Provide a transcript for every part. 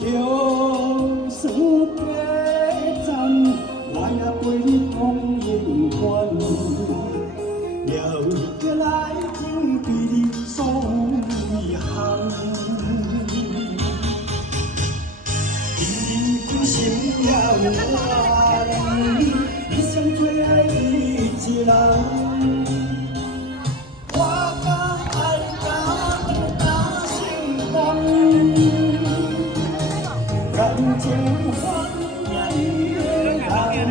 就算悲惨，我也陪你同迎关。了过来应对你所遗憾，你开心了我，一生最爱你一人。 感情换一个人，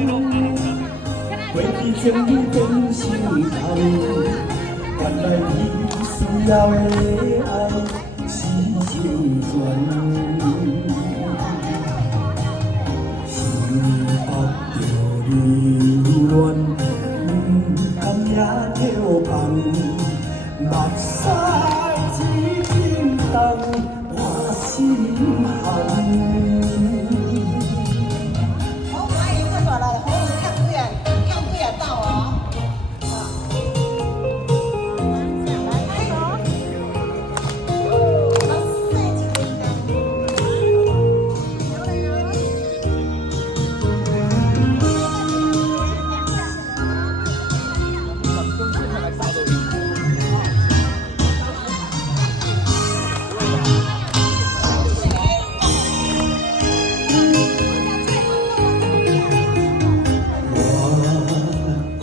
为你将你变心痛。原来你需要的爱是成全，心迫着流恋，不甘也着放，目屎只轻重，我心寒。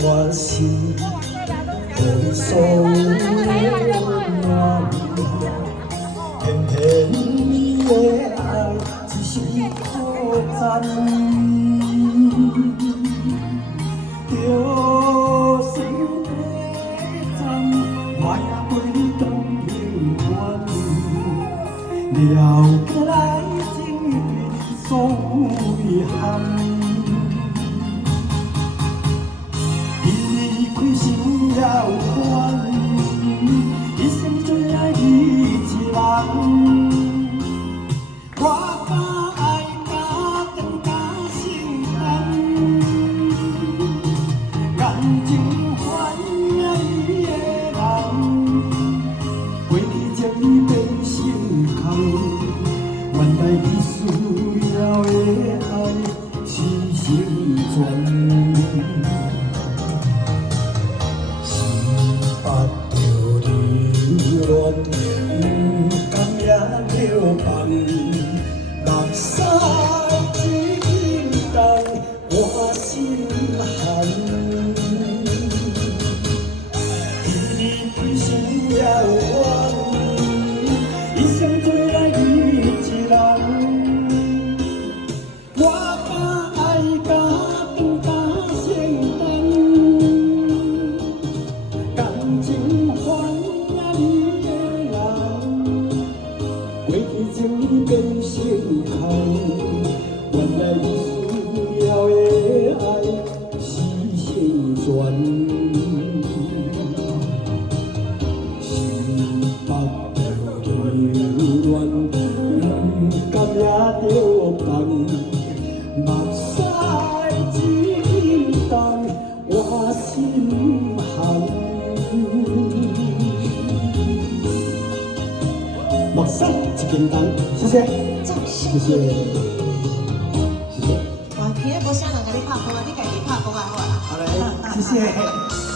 我心被所暖，偏偏你的爱只是苦赞。就算悲惨，我也陪你同迎关。了过来情对所遗憾。 开心了我，一生最爱你一人。我甲爱甲等甲心痛，感情换你的人，为你将你变心空。原来你需要的爱是成全。 不甘也着放，目屎只轻重，我心寒。你开心了我，一生最爱你一人。我甲爱甲等甲成真，感情换。 过去将你变心痛，原来你需要的爱是成全。心迫着流恋，不甘也着放，目屎只重，我心寒。 目屎一斤重，谢谢，谢谢，谢谢。哇，今日无啥人甲你拍鼓啊，你家己拍鼓啊，好啊。好嘞，谢谢。